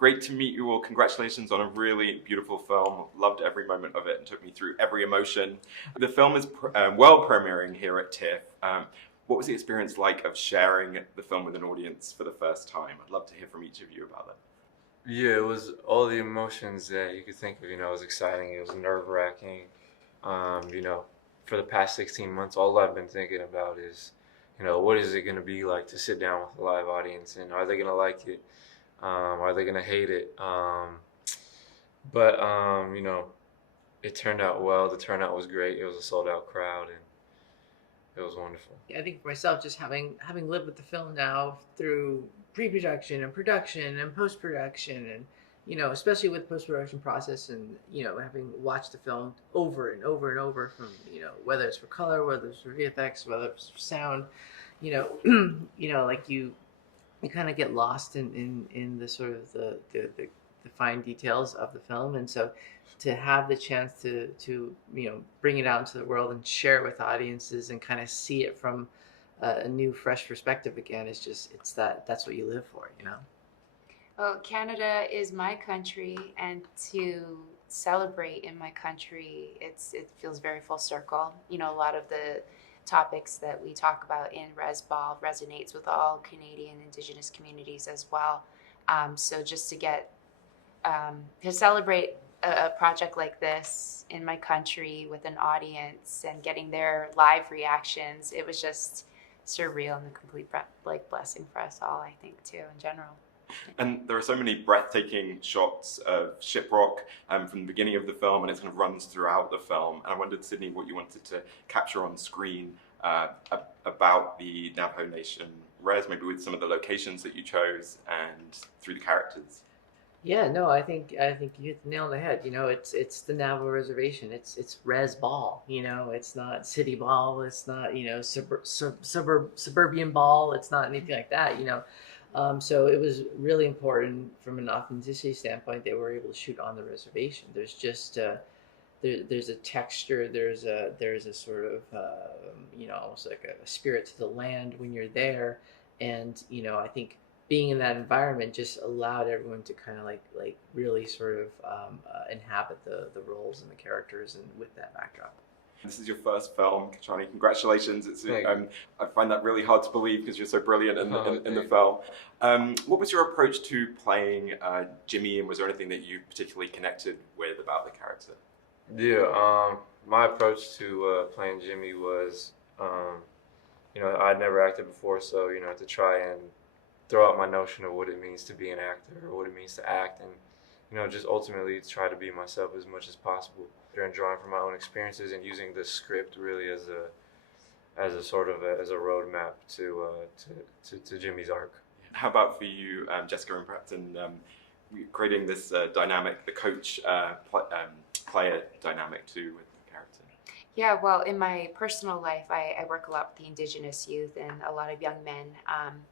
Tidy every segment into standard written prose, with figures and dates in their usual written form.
Great to meet you all. Congratulations on a really beautiful film. Loved every moment of it and took me through every emotion. The film is world premiering here at Tiff. What was the experience like of sharing the film with an audience for the first time? I'd love to hear from each of you about that. Yeah, it was all the emotions that you could think of. It was exciting. It was nerve-wracking. For the past 16 months, all I've been thinking about is, what is it going to be like to sit down with a live audience, and are they going to like it? Are they going to hate it? But it turned out well. The turnout was great. It was a sold-out crowd, and it was wonderful. I think for myself, just having lived with the film now through pre-production and production and post-production, and especially with post-production process, and having watched the film over and over and over, from whether it's for color, whether it's for VFX, whether it's for sound, like you kind of get lost in the sort of the fine details of the film. And so to have the chance to bring it out into the world and share it with audiences and kind of see it from a new, fresh perspective again, is just, that's what you live for. Well, Canada is my country, and to celebrate in my country, it feels very full circle. A lot of the topics that we talk about in Rez Ball resonates with all Canadian Indigenous communities as well. So just to get to celebrate a project like this in my country with an audience and getting their live reactions, it was just surreal and a complete blessing for us all, I think, too, in general. And there are so many breathtaking shots of Shiprock from the beginning of the film, and it kind of runs throughout the film. And I wondered, Sydney, what you wanted to capture on screen about the Navajo Nation. Rez, maybe with some of the locations that you chose and through the characters. Yeah, no, I think you hit the nail on the head. It's the Navajo reservation. It's Rez Ball. It's not City Ball. It's not suburban ball. It's not anything like that. So it was really important from an authenticity standpoint. They were able to shoot on the reservation. There's just there's a texture. There's a sort of almost like a spirit to the land when you're there, and I think being in that environment just allowed everyone to kind of like really sort of inhabit the roles and the characters, and with that backdrop. This is your first film, Kauchani. Congratulations! I find that really hard to believe because you're so brilliant in the film. What was your approach to playing Jimmy, and was there anything that you particularly connected with about the character? Yeah, my approach to playing Jimmy was, I'd never acted before, so to try and throw out my notion of what it means to be an actor, or what it means to act, and just ultimately try to be myself as much as possible. And drawing from my own experiences and using the script really as a sort of as a roadmap to Jimmy's arc. How about for you, Jessica and Pratt, and creating this dynamic, the coach player dynamic too with the character? Yeah, well, in my personal life, I work a lot with the Indigenous youth and a lot of young men.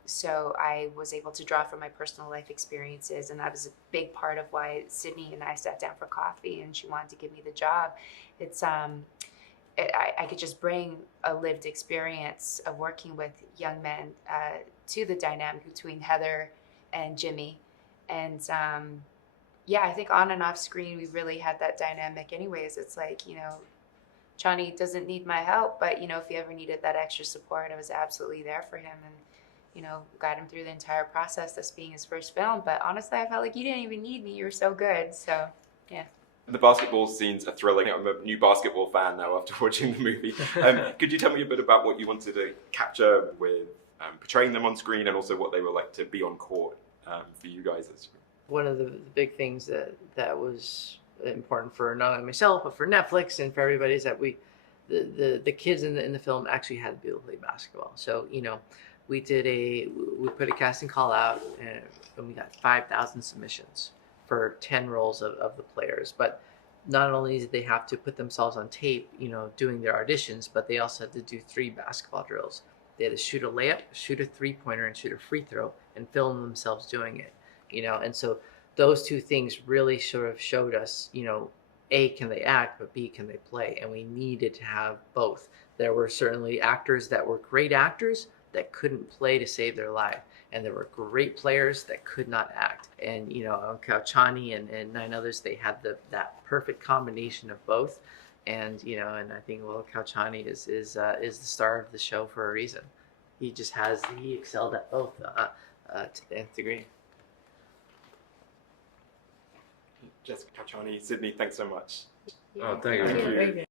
So I was able to draw from my personal life experiences, and that was a big part of why Sydney and I sat down for coffee, and she wanted to give me the job. It's I could just bring a lived experience of working with young men to the dynamic between Heather and Jimmy. And I think on and off screen, we really had that dynamic anyways. It's like, Johnny doesn't need my help, but if he ever needed that extra support, I was absolutely there for him, and guide him through the entire process, this being his first film. But honestly, I felt like you didn't even need me. You were so good. So yeah. The basketball scenes are thrilling. I'm a new basketball fan now after watching the movie. Could you tell me a bit about what you wanted to capture with portraying them on screen, and also what they were like to be on court for you guys? One of the big things that was important for not only myself but for Netflix and for everybody is that the kids in the film actually had to be able to play basketball. So we put a casting call out, and we got 5,000 submissions for 10 roles of the players. But not only did they have to put themselves on tape, doing their auditions, but they also had to do 3 basketball drills. They had to shoot a layup, shoot a 3-pointer, and shoot a free throw, and film themselves doing it. And so those 2 things really sort of showed us, A, can they act, but B, can they play? And we needed to have both. There were certainly actors that were great actors that couldn't play to save their life. and there were great players that could not act. And Kauchani and 9 others, they had that perfect combination of both. And and I think Kauchani is the star of the show for a reason. He excelled at both to the nth degree. Jessica, Kauchani, Sydney, thanks so much. Oh, thank you. Thank you. Very good.